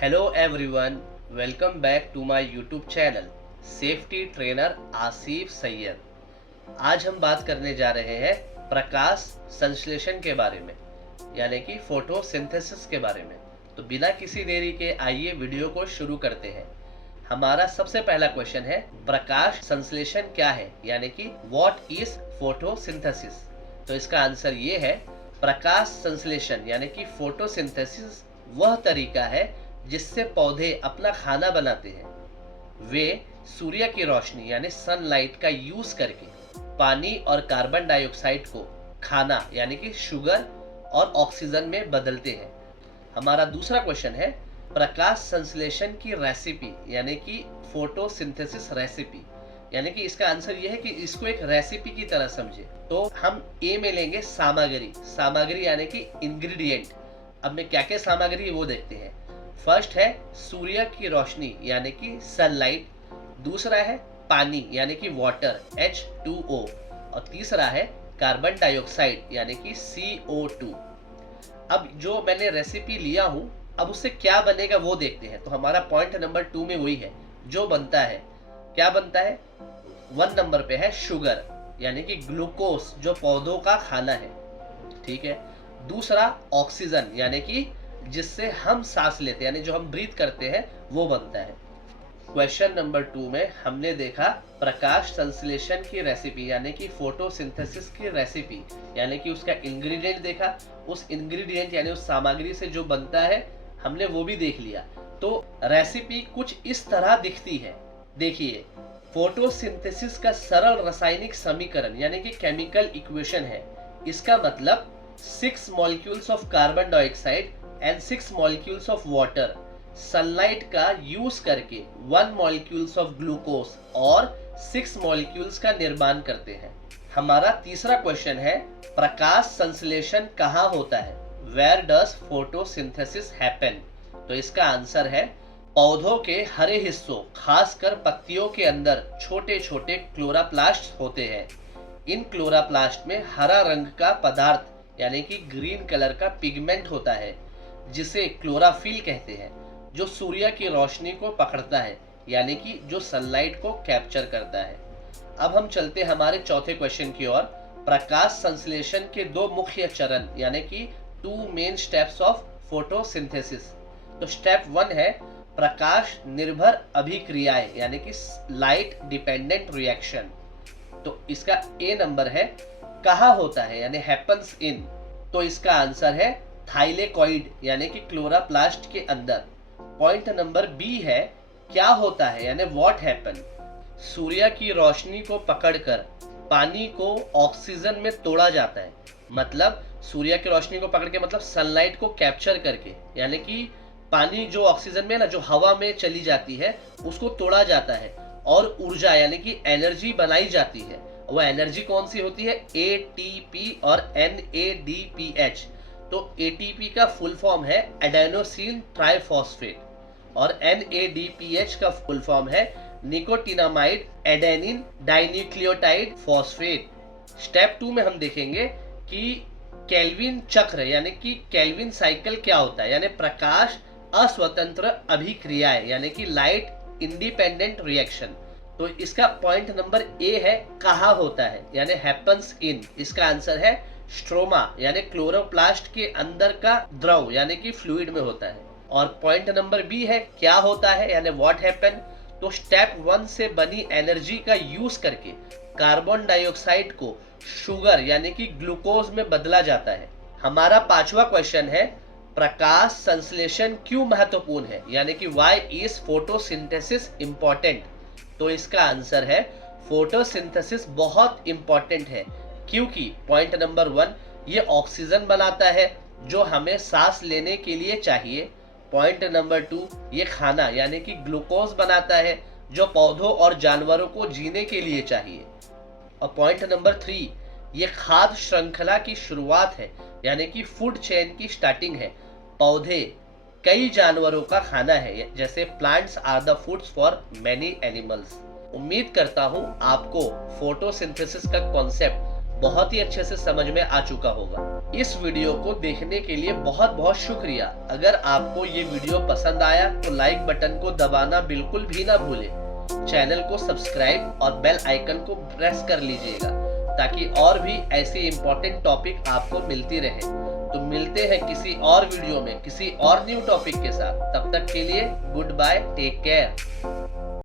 Hello everyone, welcome back to my YouTube channel safety trainer Asif Syed. आज हम बात करने जा रहे हैं प्रकाश संश्लेषण के बारे में, यानी कि फोटोसिंथेसिस के बारे में। तो बिना किसी देरी के आइए वीडियो को शुरू करते हैं। हमारा सबसे पहला क्वेश्चन है, प्रकाश संश्लेषण क्या है, यानी कि व्हाट इज फोटोसिंथेसिस। तो इसका आंसर ये है, प्रकाश संश्लेषण यानी कि फोटोसिंथेसिस वह तरीका है जिससे पौधे अपना खाना बनाते हैं। वे सूर्य की रोशनी यानी सनलाइट का यूज करके पानी और कार्बन डाइऑक्साइड को खाना यानी कि शुगर और ऑक्सीजन में बदलते हैं। हमारा दूसरा क्वेश्चन है, प्रकाश संश्लेषण की रेसिपी यानी कि फोटोसिंथेसिस रेसिपी, यानी कि इसका आंसर यह है कि इसको एक रेसिपी की तरह समझे। तो हम ए में लेंगे सामग्री, सामग्री यानी कि इंग्रेडिएंट। अब में क्या क्या सामग्री है वो देखते हैं। फर्स्ट है सूर्य की रोशनी यानी कि सनलाइट, दूसरा है पानी यानी कि वाटर H2O, और तीसरा है कार्बन डाइऑक्साइड यानी कि CO2। अब जो मैंने रेसिपी लिया हूं, अब उससे क्या बनेगा वो देखते हैं। तो हमारा पॉइंट नंबर 2 में वही है, जो बनता है क्या बनता है। 1 नंबर पे है शुगर यानी कि ग्लूकोज, जो पौधों का खाना है, ठीक है। दूसरा ऑक्सीजन यानी कि जिससे हम सांस लेते हैं, यानी जो हम ब्रीथ करते हैं, वो बनता है। क्वेश्चन नंबर 2 में हमने देखा प्रकाश संश्लेषण की रेसिपी यानी कि फोटोसिंथेसिस की रेसिपी, यानी कि उसका इंग्रेडिएंट देखा। उस इंग्रेडिएंट यानी उस सामग्री से जो बनता है हमने वो भी देख लिया। तो रेसिपी कुछ इस तरह दिखती है। देखिए, फोटोसिंथेसिस का सरल रासायनिक समीकरण यानी कि केमिकल इक्वेशन है। इसका मतलब 6 molecules of carbon dioxide and 6 molecules of water sunlight का यूज करके 1 मॉलिक्यूल्स ऑफ ग्लूकोज और 6 मॉलिक्यूल्स का निर्माण करते हैं। हमारा तीसरा क्वेश्चन है, प्रकाश संश्लेषण कहाँ होता है, वेयर डज फोटोसिंथेसिस हैपन। तो इसका आंसर है, पौधों के हरे हिस्सों खासकर पत्तियों के अंदर छोटे छोटे क्लोरोप्लास्ट होते हैं। इन क्लोरोप्लास्ट में हरा रंग का पदार्थ यानी कि ग्रीन कलर का पिगमेंट होता है, जिसे क्लोरोफिल कहते हैं, जो सूर्य की रोशनी को पकड़ता है यानी कि जो सनलाइट को कैप्चर करता है। अब हम चलते हमारे चौथे क्वेश्चन की ओर। प्रकाश संश्लेषण के 2 मुख्य चरण यानी कि 2 मेन स्टेप्स ऑफ फोटोसिंथेसिस। तो स्टेप 1 है प्रकाश निर्भर अभिक्रियाएं यानी कि लाइट डिपेंडेंट रिएक्शन। तो इसका ए नंबर है, कहाँ होता है यानी हैपन्स इन। तो इसका आंसर है थाइलेकॉइड यानी कि क्लोरोप्लास्ट के अंदर। पॉइंट नंबर बी है, क्या होता है यानी व्हाट हैपन। सूर्य की रोशनी को पकड़कर पानी को ऑक्सीजन में तोड़ा जाता है। मतलब सूर्य की रोशनी को पकड़ के मतलब सनलाइट को कैप्चर करके, यानी कि पानी जो ऑक्सीजन में ना जो हवा में चली जाती है उसको तोड़ा जाता है और ऊर्जा यानी कि एनर्जी बनाई जाती है। वो एनर्जी कौन सी होती है, ATP और NADPH। तो ATP का फुल फॉर्म है एडेनोसिन ट्राइफॉस्फेट और NADPH का फुल फॉर्म है nicotinamide adenine dinucleotide phosphate. Step 2 में हम देखेंगे कि केल्विन चक्र यानी कि केल्विन साइकिल क्या होता है, यानी प्रकाश अस्वतंत्र अभिक्रियाएं यानी कि लाइट इंडिपेंडेंट रिएक्शन। तो इसका पॉइंट नंबर ए है, कहाँ होता है यानी हैपन्स इन। इसका आंसर है स्ट्रोमा यानी क्लोरोप्लास्ट के अंदर का द्रव यानी कि फ्लूइड में होता है। और पॉइंट नंबर बी है, क्या होता है यानी व्हाट हैपन। तो स्टेप 1 से बनी एनर्जी का यूज करके कार्बन डाइऑक्साइड को शुगर यानी कि ग्लूकोज में बदला जाता है। हमारा 5वां क्वेश्चन है, प्रकाश संश्लेषण क्यों महत्वपूर्ण है यानी कि व्हाई इज फोटोसिंथेसिस इंपॉर्टेंट। तो इसका आंसर है, फोटोसिंथेसिस बहुत इंपॉर्टेंट है क्योंकि पॉइंट नंबर 1, ये ऑक्सीजन बनाता है जो हमें सांस लेने के लिए चाहिए। पॉइंट नंबर 2, ये खाना यानी कि ग्लूकोज बनाता है जो पौधों और जानवरों को जीने के लिए चाहिए। और पॉइंट नंबर 3, ये खाद्य श्रृंखला की शुरुआत है यानी कि फूड चेन की स्टार्टिंग है। पौधे कई जानवरों का खाना है, जैसे plants are the foods for many animals. उम्मीद करता हूँ आपको फोटोसिंथेसिस का कॉन्सेप्ट बहुत ही अच्छे से समझ में आ चुका होगा। इस वीडियो को देखने के लिए बहुत बहुत शुक्रिया। अगर आपको ये वीडियो पसंद आया तो लाइक बटन को दबाना बिल्कुल भी ना भूलें। चैनल को सब्सक्राइब और बेल आइकन को प्रेस कर लीजिएगा ताकि और भी ऐसी इंपॉर्टेंट टॉपिक आपको मिलती रहे। तो मिलते हैं किसी और वीडियो में किसी और न्यू टॉपिक के साथ। तब तक के लिए गुड बाय, टेक केयर।